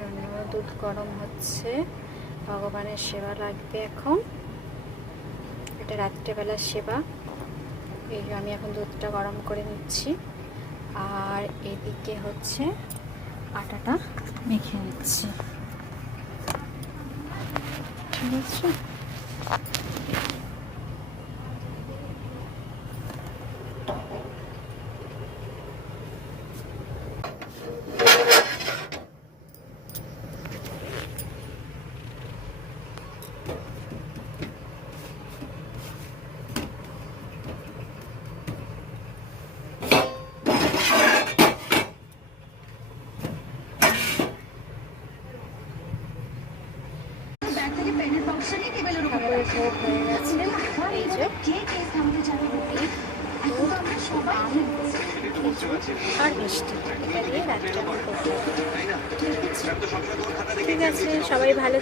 জন্য দুধ গরম হচ্ছে। ভগবানের সেবা লাগবে এখন, এটা রাত্রেবেলার সেবা। এই যে আমি এখন দুধটা গরম করে নিচ্ছি, আর এদিকে হচ্ছে আটাটা মেখে নিচ্ছি। ঠিক আছে, ঠাকুরের ভোগ হয়ে গেছে। এই যে আর মিষ্টি, এটা দিয়ে রাত্রে আমি করতে। ঠিক আছে, সবাই ভালো।